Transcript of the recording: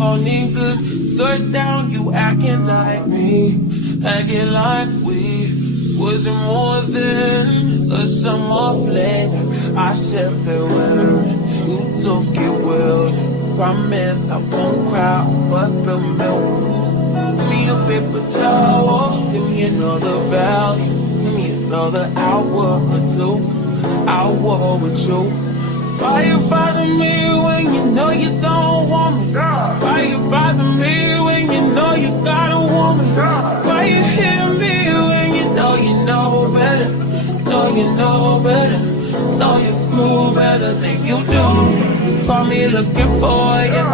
on niggas. Skirt down, you acting like me. Acting like we wasn't more than a summer fling. I said farewell, you took it well. Promise I won't cry, bust the milk. Give me a paper towel, give me another value. Give me another hour or two, hour with you. Why you bother me when you know you don't want me? Why you bother me when you know you got a woman? Why you hit me when you know better? Know you know better, know you cool better than you do. Call me looking for you.